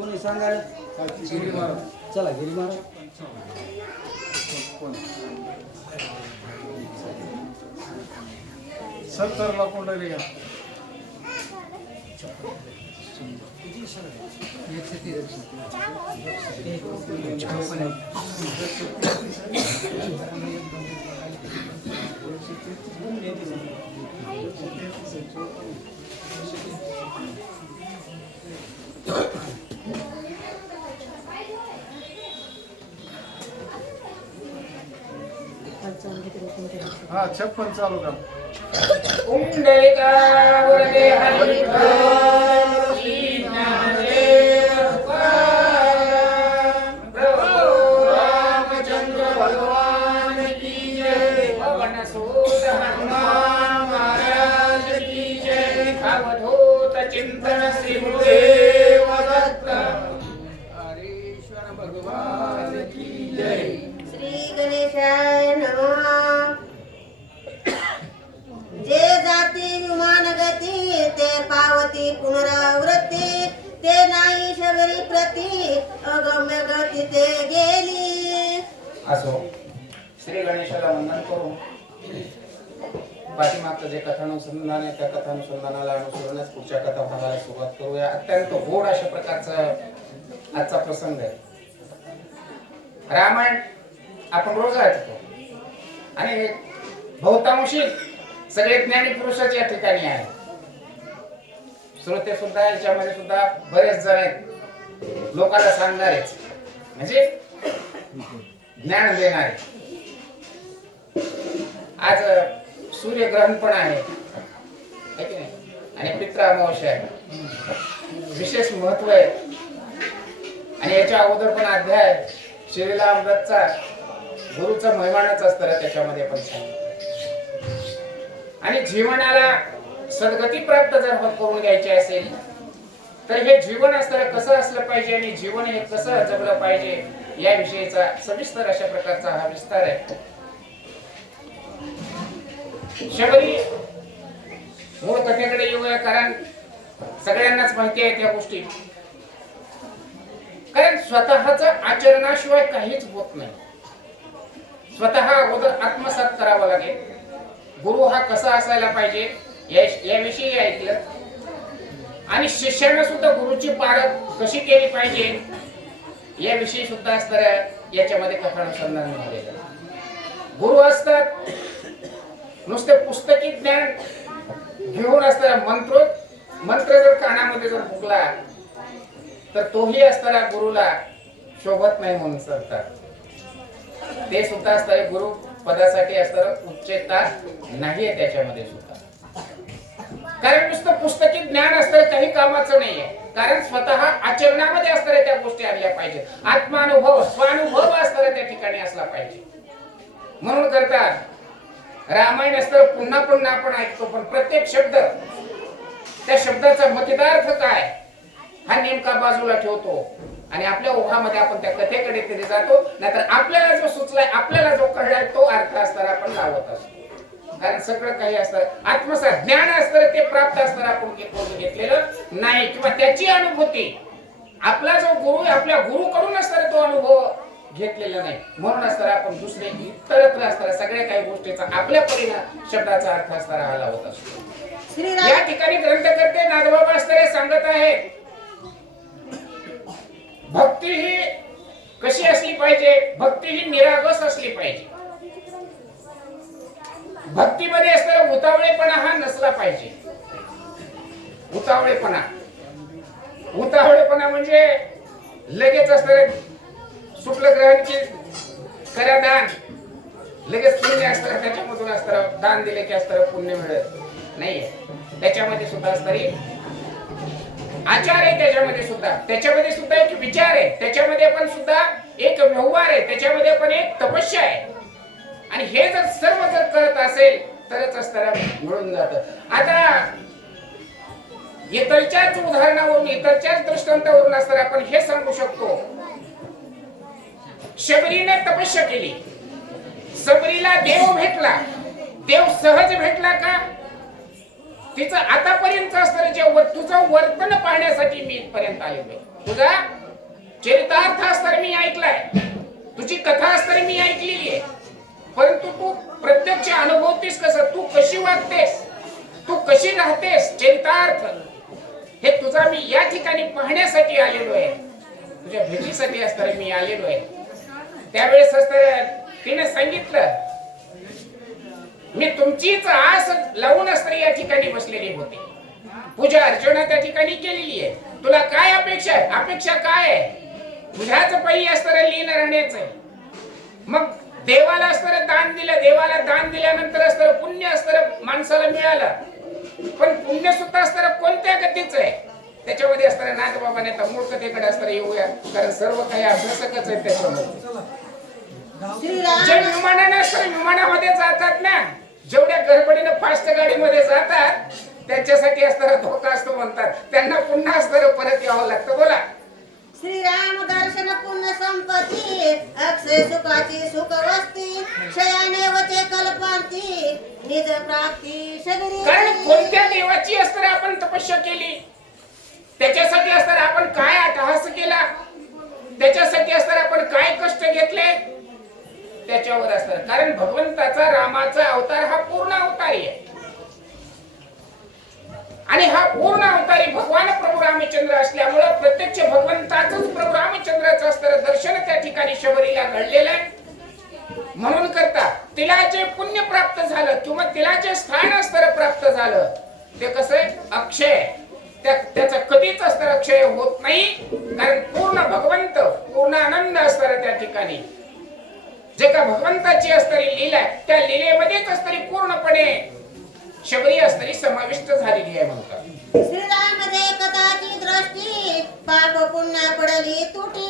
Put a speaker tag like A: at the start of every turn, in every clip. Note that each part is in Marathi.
A: कोणी सांगा.
B: गिरी महाराज
A: चला गिरी महाराज
B: सत्तरला कुंडली घ्या हा छप्पन चालू का
C: येते ते पावती पुनरावृत्ती. ते नाही शबरी प्रती अगम्य गती ते गेली.
D: असो श्री गणेशाला वंदन करू. पाठीमागचं जे कथानुसंधान आहे त्या कथानुसंधानाला अनुसरूनच पुढच्या कथा भागाला सुरुवात करूया. अत्यंत गोड अशा प्रकारचा आजचा प्रसंग आहे. रामायण आपण रोज ऐकतो. आणि बहुतांशी सगळे ज्ञानी पुरुषाच्या या ठिकाणी आहे. श्रोते सुद्धा याच्यामध्ये सुद्धा बरेच जण आहेत. लोकांना सांगणारे. म्हणजे ज्ञान देणारे. आज सूर्यग्रहण पण आहे. आणि पित्र अमावस्या आहे. विशेष महत्त्व आहे. आणि याच्या अगोदर पण अध्याय श्रीला अमृतचा गुरुचा महिमानच असतं त्याच्यामध्ये पण सांगितलं. आणि जीवनाला सद्गती प्राप्त जर हो- करून घ्यायची असेल तर हे जीवन असताना कसं असलं पाहिजे आणि जीवन हे कसं जगलं पाहिजे या विषयीचा सविस्तर अशा प्रकारचा हा विस्तार आहे. शबरी मूळ कथेकडे येऊया कारण सगळ्यांनाच माहिती आहे त्या गोष्टी. कारण स्वतःच आचरणाशिवाय काहीच होत नाही. स्वतः अगोदर आत्मसात करावा लागेल. गुरु हा कसा असायला पाहिजे? याविषयी ऐकलं. आणि शिष्यानं सुद्धा गुरुची पारख कशी केली पाहिजे याविषयी सुद्धा असणाऱ्या याच्यामध्ये कथानुसंधान झालेलं गुरु असतात नुसते पुस्तकी ज्ञान घेऊन असताना मंत्र मंत्र जर कानामध्ये जर फुकला तर तोही असताना गुरुला शोभत नाही म्हणून सांगतात. ते सुद्धा असणारे गुरु पदासाठी असणारं उच्चता नाहीये त्याच्यामध्ये सुद्धा. कारण नुसतं पुस्तकी ज्ञान असतं काही कामाचं नाहीये. कारण स्वतः आचरणामध्ये असणाऱ्या त्या गोष्टी आणल्या पाहिजेत. आत्मानुभव स्वानुभव असणारा त्या ठिकाणी असला पाहिजे. म्हणून करतात. रामायण असतं पुन्हा पुन्हा आपण ऐकतो पण प्रत्येक शब्द त्या शब्दाचा मतितार्थ काय? हा नेमका बाजूला ठेवतो. आणि आपल्या ओघामध्ये आपण त्या कथेकडे तरी जातो. नाहीतर आपल्याला जो सुचलाय आपल्याला जो कळलाय तो अर्थ असताना आपण लावत असतो. कारण सगळं काही असतं. आत्मसात ज्ञान असतं ते प्राप्त असताना आपण करून घेतलेलं नाही किंवा त्याची अनुभूती. आपला जो गुरु आपल्या गुरुकडून असताना तो अनुभव घेतलेला नाही. म्हणून असताना आपण दुसरे इतरत्र असताना सगळ्या काही गोष्टीचा आपल्या परीने शब्दाचा अर्थ असताना हा लावत असतो. या ठिकाणी ग्रंथकर्ते नादबाबा असणारे सांगत आहे भक्ती ही कशी असली पाहिजे? भक्ती ही निरागस असली पाहिजे. भक्तीमध्ये असणारा उतावळेपणा हा नसला पाहिजे. उतावळेपणा. उतावळेपणा म्हणजे लगेच असणारे शुक्ल ग्रहांची करा दान. लगेच पुण्य असतं त्याच्यामधून असतं दान दिले की असतं पुण्य मिळत नाहीये. त्याच्यामध्ये सुद्धा असणारी आचार आहे त्याच्यामध्ये सुद्धा. त्याच्यामध्ये सुद्धा एक विचार आहे त्याच्यामध्ये पण सुद्धा एक व्यवहार आहे त्याच्यामध्ये पण एक तपस्या आहे आणि हे जर सर्व जर करत असेल तरच असताना मिळून जात. आता इतरच्याच उदाहरणावरून इतरच्याच दृष्टांतावरून असताना आपण हे सांगू शकतो. शबरीने तपस्या केली. सबरीला देव भेटला. देव सहज भेटला का? तिचं आतापर्यंत असणारं जे तुझं वर्तन पाहण्यासाठी मी इथपर्यंत आलेलो तुझा चरितार्थ असताना मी ऐकलाय. तुझी कथा असताना मी ऐकलेली आहे. परंतु तू प्रत्यक्ष अनुभवतीस कसं? तू कशी वागतेस? तू कशी राहतेस? चरितार्थ. हे तुझा मी या ठिकाणी पाहण्यासाठी आलेलो आहे. तुझ्या भेटीसाठी असताना मी आलेलो आहे. त्यावेळेस असताना तिने सांगितलं मी तुमचीच आस लावून असताना या ठिकाणी बसलेली होते. पूजा अर्चना त्या ठिकाणी केलेली आहे. तुला काय अपेक्षा आहे? अपेक्षा काय आहे? तुझ्याच पायी असताना लीन राहण्याचं मग देवाला असताना दान दिलं देवाला दान दिल्यानंतर असताना पुण्य असताना माणसाला मिळालं. पण पुण्य सुद्धा असताना कोणत्या गतीचं आहे? त्याच्यामध्ये असताना नागबाबाने तर मूर्खतेकडे असताना येऊया कारण सर्व काही अभ्यासकच आहे त्याच्यामध्ये. जे विमानाने असताना विमानामध्ये जातात ना जेवढ्या गडबडीनं फास्ट गाडीमध्ये जातात त्यांच्यासाठी असताना धोका असतो म्हणतात. त्यांना पुन्हा असताना परत यावं लागतं. बोला.
C: श्रीराम दर्शन पुण्य संपत्ती अक्षय सुखाची सुख वस्ती क्षयाने वचे कल्पांती निज प्राप्ती शबरी
D: कारण कोणत्या देवाची असताना आपण तपस्या केली? त्याच्यासाठी असताना आपण काय अटहास केला? त्याच्यासाठी असताना आपण काय कष्ट घेतले? त्याच्यावर असतात कारण भगवंताचा रामाचा अवतार हा पूर्ण अवतारी आहे. आणि हा पूर्ण अवतारी भगवान प्रभू रामचंद्र असल्यामुळं प्रत्यक्ष भगवंताच प्रभू रामचंद्राचं असताना दर्शन त्या ठिकाणी शबरीला घडलेलं आहे. म्हणून करता तिला जे पुण्य प्राप्त झालं किंवा तिला जे स्थान अस्तर प्राप्त झालं ते कसं आहे? अक्षय. त्या त्याचा कधीच अस्तर अक्षय होत नाही कारण पूर्ण भगवंत पूर्ण आनंद असणार त्या ठिकाणी. जे का भगवंताची असणारी लीला आहे त्या लिलेमध्येच असतरी पूर्णपणे शबरी असणारी समाविष्ट झालेली आहे म्हणतात.
C: श्रीराम रे कथाची दृष्टी पाप पुण्य पडली तुटी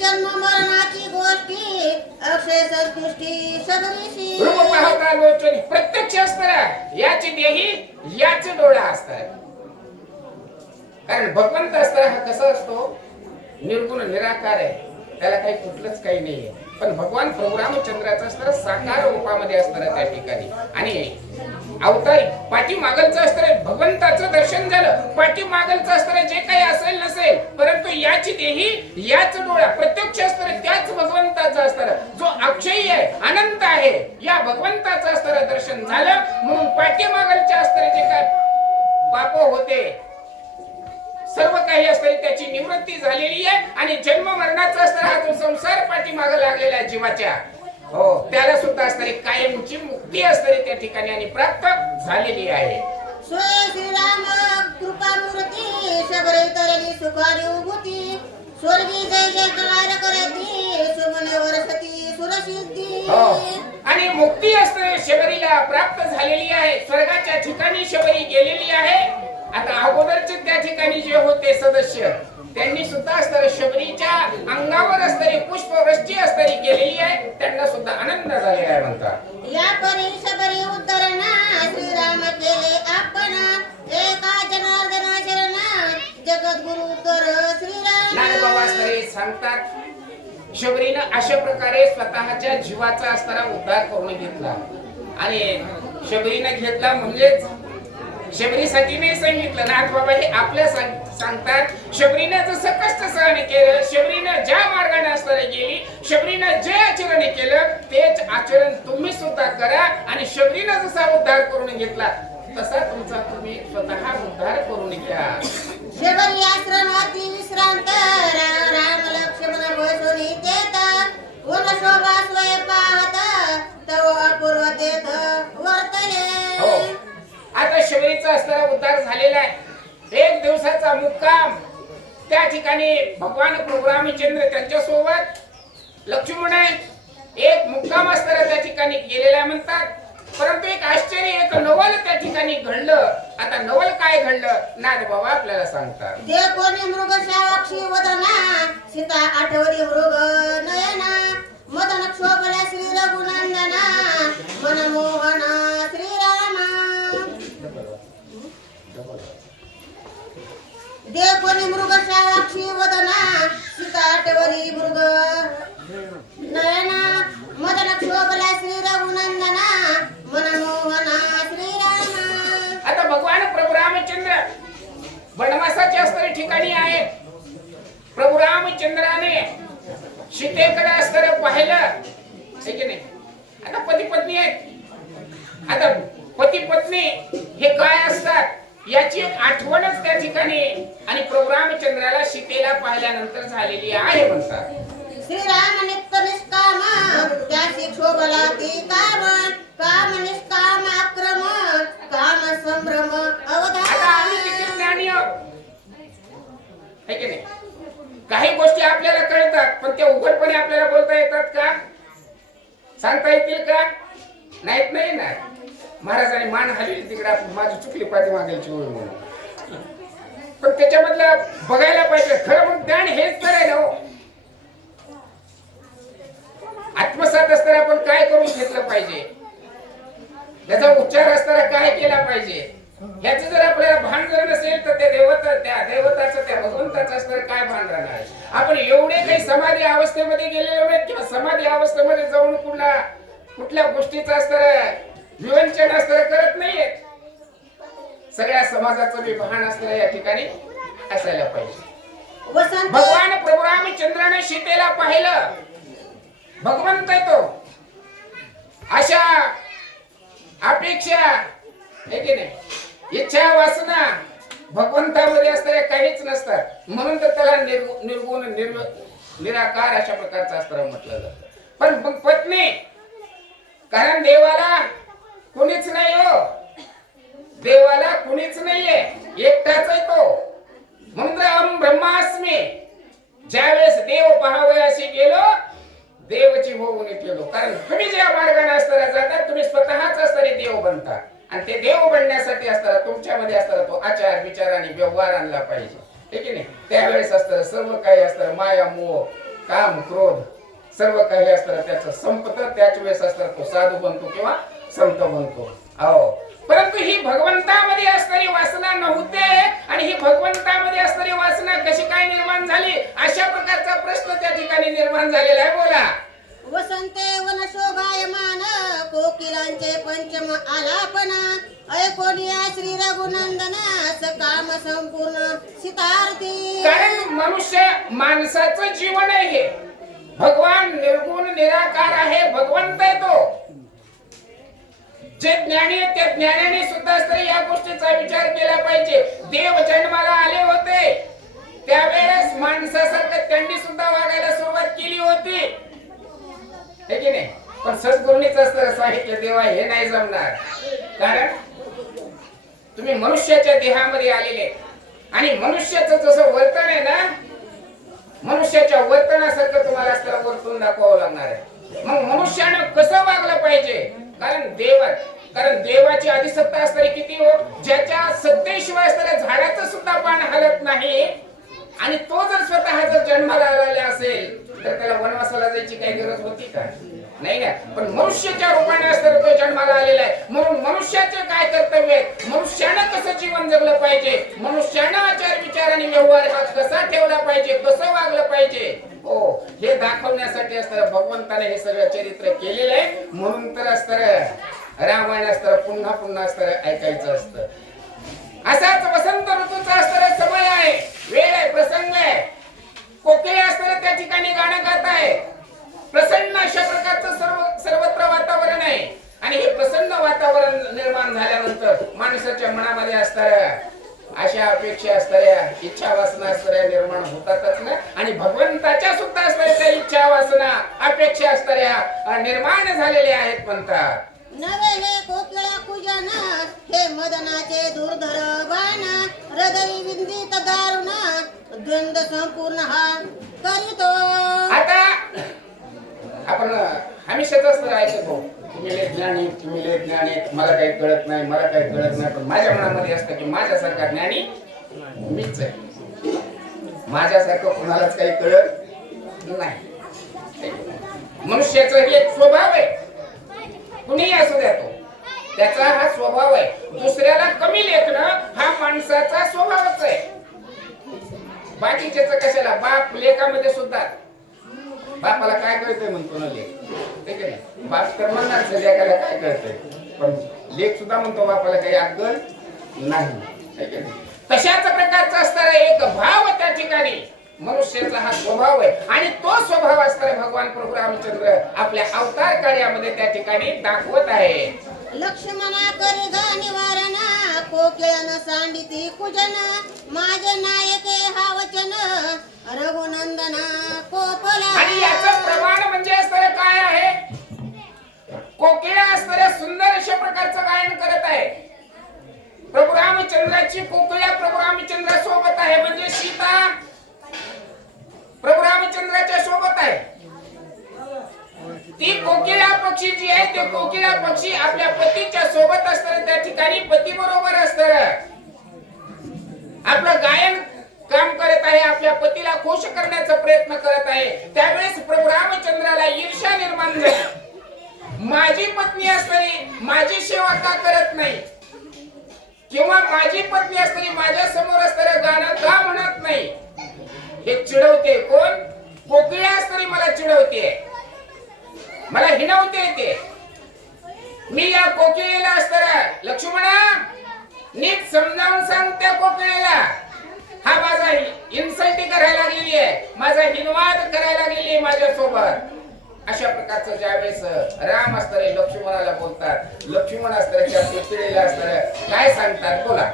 C: जन्म मरणाची गोष्टी अक्षय संतुष्टी सबरीशी
D: रूप पाहता लोचनी प्रत्यक्ष असणार याची देही याचे डोळा असतात. कारण भगवंत असताना हा कसा असतो? निर्गुण निराकार आहे. त्याला काही कुठलंच काही नाहीये. पण भगवान प्रभू रामचंद्राचं असताना साकार रूपामध्ये असणार त्या ठिकाणी. आणि अवतारी पाठीमागलचं असताना भगवंताचं दर्शन झालं. पाठीमागलचं असताना जे काही असेल नसेल. परंतु याची देही याच डोळा प्रत्यक्ष असताना त्याच भगवंताचं असताना जो अक्षयी आहे अनंत आहे या भगवंताचं असताना दर्शन झालं. म्हणून पाठीमागलच्या असताना जे काय पाप होते सर्व काही असतंय त्याची निवृत्ती झालेली आहे आणि जन्म मरणाचा असताना हा जो संसार पाठीमाग लागलेला आहे जीवाच्या हो त्याला सुद्धा असणारी कायमची मुक्ती असणारी त्या ठिकाणी आणि प्राप्त झालेली आहे.
C: श्रीराम कृपा मूर्ती शबरी तरली सुखारी उभूती. स्वर्गी जय जयकार करती सुमन वर्षती सुरसिद्धी.
D: हो आणि मुक्ती असते शबरीला प्राप्त झालेली आहे. स्वर्गाच्या ठिकाणी शबरी गेलेली आहे. आता अगोदरचे त्या ठिकाणी जे होते सदस्य त्यांनी सुद्धा असणारे शबरीच्या अंगावर असणारी पुष्पवृष्टी असणारी केलेली आहे. त्यांना सुद्धा आनंद झालेला आहे म्हणतात.
C: या परी शबरी उद्धरणा श्रीराम केले आपण. एका जनार्दना शरण जगद्गुरु
D: नागबाबा
C: श्रीराम.
D: असणारे सांगतात. शबरीनं अशा प्रकारे स्वतःच्या जीवाचा असणारा उद्धार करून घेतला. आणि शबरीनं घेतला म्हणजेच शबरीसाठी नाही सांगितलं नाथ बाबा हे आपल्या सांग- सांगतात शबरीनं जसं कष्ट सहन केलं शबरीनं ज्या मार्गाने असताना गेली शबरीनं जे आचरण केलं तेच आचरण तुम्ही सुद्धा करा आणि शबरीनं जसा उद्धार करून घेतला तसा तुमचा तुम्ही स्वतः उद्धार करून घ्या.
C: शबरी आश्रमाती विश्रांत राम लक्ष्मण बसून देत वन शोभा स्वय पाहत तव अपूर्व देत वर्तले
D: आता असणारा उद्धार झालेला आहे. एक दिवसाचा मुक्काम. त्या ठिकाणी भगवान प्रोग्रामचंद्र रामचंद्र त्यांच्यासोबत लक्ष्मण एक मुक्काम असताना त्या ठिकाणी गेलेला आहे म्हणतात. परंतु एक आश्चर्य एक नवल त्या ठिकाणी घडलं. आता नवल काय घडलं? नाद बाबा आपल्याला सांगतात.
C: दे कोणी मृग साक्षी वदना. सीता आठवली मृग नयना. मदन क्षोभल्या श्री रघुनंदना. मनमोहना श्रीराम ते कोणी मृग साक्षी वदना? सीताटवरी मृग. नयना मदन क्षोभल्या श्री रघुनंदना. मनमोहन श्रीराम
D: आता भगवान प्रभू रामचंद्र वनवासाच्या असणाऱ्या ठिकाणी आहे. प्रभू रामचंद्राने सीतेकडे असणारे पाहिलं. की नाही? आता पती पत्नी आहेत. आता पती पत्नी हे काय असतात? याची एक आठवणच त्या ठिकाणी. आणि प्रभू रामचंद्राला सीतेला पाहिल्यानंतर झालेली आहे. म्हणतात
C: श्रीराम नित्य निष्काम त्याची शोभला ती काम काम निष्काम आक्रमण काम संभ्रम
D: आता आम्ही किती
C: अवधान
D: ज्ञानी आहोत है की नाही? काही गोष्टी आपल्याला कळतात पण त्या उघडपणे आपल्याला बोलता येतात का? सांगता येतील का? नाहीत नाही ना महाराजांनी मान हलवली तिकडे आपण. माझी चुकली पाठी मागायची होय म्हणून. पण त्याच्यामधलं बघायला पाहिजे. खरं मग ज्ञान हेच तर आहे ना हो. आत्मसात असताना आपण काय करून घेतलं पाहिजे? त्याचा उच्चार असताना काय केला पाहिजे? ह्याच जर आपल्याला भान जर नसेल तर त्या देवता त्या देवताचं त्या भगवंताचं असणार काय भान राहणार आपण एवढे काही समाधी अवस्थेमध्ये गेलेलो नाहीत किंवा समाधी अवस्थेमध्ये जाऊन कुठला कुठल्या गोष्टीचा असणार विवंचन असताना करत नाहीयेत सगळ्या समाजाचं बी भान असताना या ठिकाणी असायला पाहिजे. भगवान प्रभू रामचंद्राने सीतेला पाहिलं. भगवंत आहे तो. अशा अपेक्षा आहे की नाही? इच्छा वासना भगवंतामध्ये असणाऱ्या काहीच नसतात. म्हणून तर त्याला निर्गु- निर्गुण निर्व निराकार अशा प्रकारचा अस्त्र म्हटलं जातं. पण मग पत्नी कारण देवाला कुणीच नाही हो. देवाला कुणीच नाहीये. एकटाच आहे तो. म्हणून तर अहम ब्रह्मास्मी. ज्यावेळेस देव पहावयाशी गेलो देवची होऊन गेलो. कारण तुम्ही ज्या मार्गाने असताना जाता तुम्ही स्वतःच असताना देव बनता. आणि ते देव बनण्यासाठी असताना तुमच्यामध्ये असताना तो आचार विचार आणि व्यवहार आणला पाहिजे. ठीक आहे नाही? त्यावेळेस असताना सर्व काही असताना माया मोह काम क्रोध सर्व काही असताना त्याचं संपत. त्याच वेळेस असताना तो साधू बनतो किंवा संत बनतो अहो परंतु ही भगवंतामध्ये असणारी वासना नव्हते आणि ही भगवंतामध्ये असणारी वासना कशी काय निर्माण झाली? अशा प्रकारचा प्रश्न त्या ठिकाणी निर्माण झालेला आहे. बोला.
C: वसंते वन शोभायमान कोकिलांचे पंचम आलापन. ऐकोनिया श्री रघुनंदन काम संपूर्ण सितार्थी
D: कारण मनुष्य माणसाचं जीवन आहे. हे भगवान निर्गुण निराकार आहे. भगवंत आहे तो. जे ज्ञानी आहेत, त्या ज्ञानाने सुद्धा स्त्री या गोष्टीचा विचार केला पाहिजे. देव जन्माला आले होते. त्यावेळेस माणसासारखं त्यांनी सुद्धा वागायला सुरुवात केली होती. हे की नाही? पण सद्गुरूंनीच असतं सांगितलं देवा हे नाही जमणार. कारण तुम्ही मनुष्याच्या देहामध्ये आलेले आणि मनुष्याचं जसं वर्तन आहे ना मनुष्याच्या वर्तनासारखं तुम्हाला असताना वर्तून दाखवावं लागणार आहे. मग मनुष्यानं कसं वागलं पाहिजे? कारण देव कारण देवाची अधिसत्ता असणारी किती हो? ज्याच्या सत्तेशिवाय असणाऱ्या झाडाचं सुद्धा पान हलत नाही. आणि तो जर स्वतः जर जन्माला आलेला असेल तर त्याला वनवासाला जायची काही गरज होती का? नाही का पण मनुष्याच्या रूपाने असताना तो जन्माला आलेला आहे. म्हणून मनुष्याचे काय कर्तव्य आहे? मनुष्यानं कसं जीवन जगलं पाहिजे? मनुष्यानं आणि व्यवहार हा कसा ठेवला पाहिजे कसं वागलं पाहिजे? हो हे दाखवण्यासाठी असतं भगवंताने हे सगळं चरित्र केलेलं आहे. म्हणून तर असतं रामायण असतं पुन्हा पुन्हा असतं ऐकायचं असतं. असाच वसंत ऋतूचा असतं समय आहे. वेळ आहे प्रसंग आहे. कोकिळे असतं त्या ठिकाणी गाणं गात आहे. प्रसन्न अशा प्रकारचं सर्व सर्वत्र वातावरण आहे. आणि हे प्रसन्न वातावरण निर्माण झाल्यानंतर माणसाच्या मनामध्ये असतं अशा अपेक्षा असणाऱ्या इच्छा वासना असणाऱ्या निर्माण होतातच ना? आणि भगवंताच्या सुद्धा असणाऱ्या त्या इच्छा वासना अपेक्षा असणाऱ्या निर्माण झालेल्या आहेत म्हणतात.
C: नवे हे कोकिळा कुजन हे मदनाचे दुर्धर बाण हृदय विंदित दारुण द्वंद्व संपूर्ण हा करीतो.
D: आता आपण हमेशाच असतं भाऊ. तुम्ही लय ज्ञानी तुम्ही लय ज्ञानी. मला काही कळत नाही मला काही कळत नाही पण माझ्या मनामध्ये असतं की माझ्यासारखा ज्ञानी मीच आहे. माझ्यासारखं कुणालाच काही कळत नाही. मनुष्याचा ही एक स्वभाव आहे. कुणीही असू द्या तो. त्याचा हा स्वभाव आहे. दुसऱ्याला कमी लेखणं हा माणसाचा स्वभावच आहे. बाकीच्याच कशाला? बाप लेखामध्ये सुद्धा. बापाला काय कळतंय म्हणतो ना लेख? हे की नाही म्हणणार लेखाला काय कळतंय पण लेख सुद्धा म्हणतो बापाला काही अक्कल नाही. हे की तशाच प्रकारचा असणारा एक भाव त्या ठिकाणी. मनुष्याचा हा स्वभाव आहे. आणि तो स्वभाव असताना भगवान प्रभू रामचंद्र आपल्या अवतार कार्यामध्ये त्या ठिकाणी दाखवत आहे.
C: लक्ष्मणा करी निवारणा कोकिळन सांडिती कुजन. माझे नायके हा वचन. रघुनंदना कोपला
D: आणि याचं प्रमाण म्हणजे असणारं काय आहे कोकिळा असणाऱ्या सुंदर अशा प्रकारचं गायन करत आहे प्रभू रामचंद्राची कोकिळा प्रभू रामचंद्रा सोबत आहे म्हणजे सीता प्रभू रामचंद्राच्या सोबत आहे ती कोकिळा पक्षी जी आहे ते कोकिळा पक्षी आपल्या पतीच्या सोबत असताना त्या ठिकाणी पती बरोबर असत आपलं गायन काम करत आहे आपल्या पतीला खुश करण्याचा प्रयत्न करत आहे त्यावेळेस प्रभू रामचंद्राला ईर्षा निर्माण झाली माझी पत्नी असताना माझी सेवा का करत नाही किंवा माझी पत्नी असताना माझ्यासमोर असणाऱ्या गाणं का म्हणत नाही? हे चिडवते कोण? कोकिळा असताना मला चिडवते. मला हिणवते ते. मी या कोकिळेला असताना लक्ष्मणा नीट समजावून सांग त्या कोकिळेला हा माझा इन्सल्टी करायला लागलेली आहे. माझा हिनवाद करायला लागलेली आहे माझ्या सोबत अशा प्रकारचं ज्यावेळेस राम असताना लक्ष्मणाला बोलतात. लक्ष्मण असताना काय सांगतात? बोला.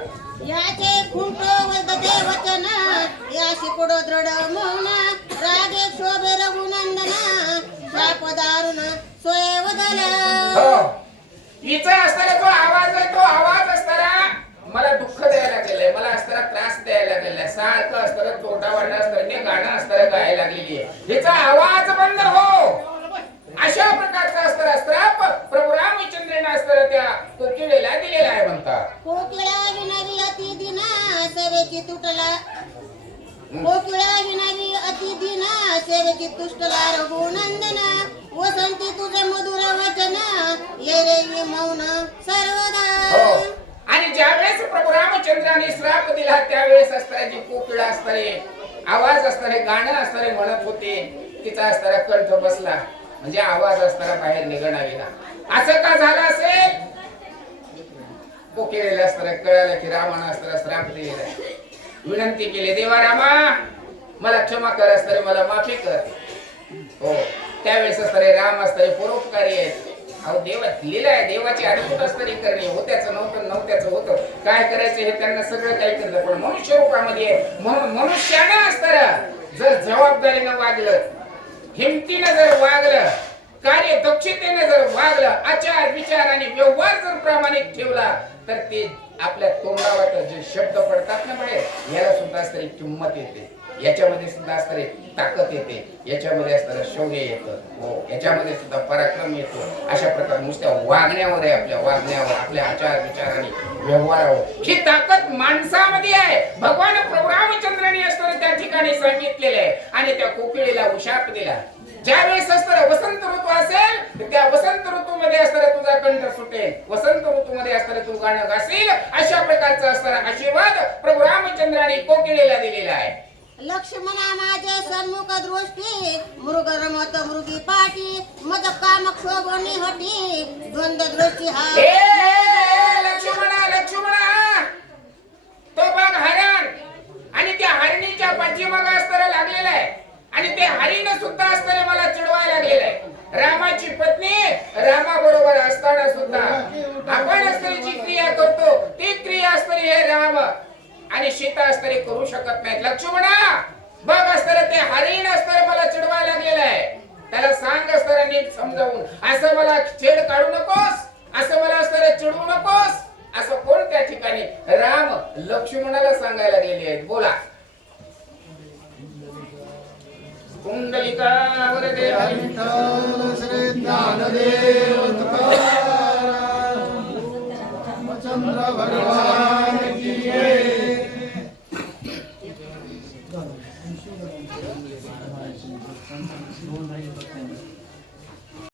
C: याचे खुंट वदते वचन याशी कुड दृढ मौन. रागे शोभे रघुनंदन. शाप दारुण सोय वदल
D: हिचा असताना तो आवाज आहे तो आवाज असताना मला दुःख द्यायला लागलेलं मला असताना त्रास द्यायला लागलेला सारखं असताना तोटा वाढणं असताना मी गाणं असताना गायला लागलेली आहे. हिचा आवाज बंद हो. अशा प्रकारचा असताना श्राप प्रभू रामचंद्राने असताना त्या कोकिळेला दिलेला आहे म्हणतात.
C: कोकिळा विनावी अति दिना सेवेची तुटला. कोकिळा विनावी अति दिना सेवेची तुष्टला रघुनंदन वसंती तुझे मधुर वचन. ये रे मौन
D: हो.
C: सर्वदा
D: आणि ज्यावेळेस प्रभू रामचंद्राने श्राप दिला त्यावेळेस जी कोकिळा असताना आवाज असताना गाणं असताना म्हणत होते तिचा असताना कंठ बसला. म्हणजे आवाज असताना बाहेर निघणार ना. असं का झालं असेल? कोकिळेला असताना कळालं की रामानं असताना श्राप दिलेला विनंती केली देवा रामा मला क्षमा कर असताना मला माफी कर. हो त्यावेळेस असणारे राम असणारे परोपकारी आहेत. अहो देवा लिहिलं आहे देवाची अडचण असतरी करणे. होत्याचं नव्हतं नव्हत्याचं होतं. काय करायचं हे त्यांना सगळं काही केलं पण मनुष्य रूपामध्ये म्हणून मनुष्यानं असताना जर जबाबदारीनं वागलं हिमतीनं जर वागलं कार्य दक्षतेने जर वागलं आचार विचार आणि व्यवहार जर प्रामाणिक ठेवला तर ते आपल्या तोंडावर जे शब्द पडतात ना बाहेर याला सुद्धा तरी किंमत येते. याच्यामध्ये सुद्धा असणारी ताकद येते याच्यामध्ये असणारं शौर्य येतं हो याच्यामध्ये सुद्धा पराक्रम येतो. अशा प्रकारे नुसत्या वागण्यावर आहे आपल्या वागण्यावर आपल्या आचार विचार आणि व्यवहारावर. ही ताकद माणसामध्ये आहे. भगवान प्रभू रामचंद्राने असताना त्या ठिकाणी सांगितलेलं आहे. आणि त्या कोकिळीला उशाप दिला ज्यावेळेस असताना वसंत ऋतू असेल तर त्या वसंत ऋतूमध्ये असताना तुझा कंठ सुटेल. वसंत ऋतूमध्ये असताना तू गाणं गाशील. अशा प्रकारचा असताना आशीर्वाद प्रभू रामचंद्राने कोकिळेला दिलेला आहे.
C: लक्ष्मणा माझे सन्मुख दृष्टी मृग रमत मृगी पाठी मद काम क्षोभणी हटी द्वंद दृष्टी हा.
D: लक्ष्मणा लक्ष्मणा! तो बघ हरण! आणि त्या हरणीच्या पाठीमाग असताना लागलेला आहे. आणि ते हरिण सुद्धा असताना मला चिडवायला लागलेलं आहे. रामाची पत्नी रामा बरोबर असताना सुद्धा आपण असताना जी क्रिया करतो. ती क्रिया असताना हे राम. आणि सीता असताना करू शकत नाहीत. लक्ष्मणा! बघ असताना ते हरिण असताना मला चिडवायला लागलेलं आहे. त्याला सांग असताना नीट समजावून असं मला छेड काढू नकोस असं मला असताना चिडवू नकोस. असं कोण त्या ठिकाणी? राम लक्ष्मणाला सांगायला गेले आहेत. बोला. कुंडलिका वरदे हरी.
B: ज्ञानदेव भगवान.